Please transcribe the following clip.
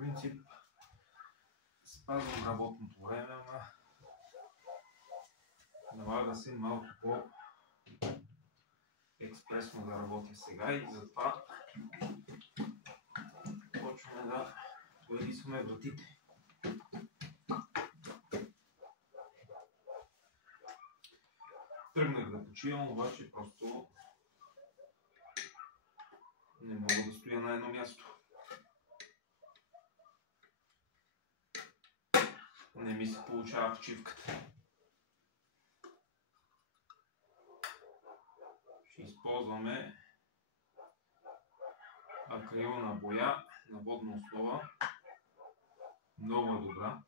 принцип спазвам работното време, ама налага се малко по-експресно да работя сега и затова почваме да поедисваме вратите. Тръгнах да почивам, обаче просто не мога да стоя на едно място. Не ми се получава почивката. Ще използваме акрилна боя на водна основа. Много е добра.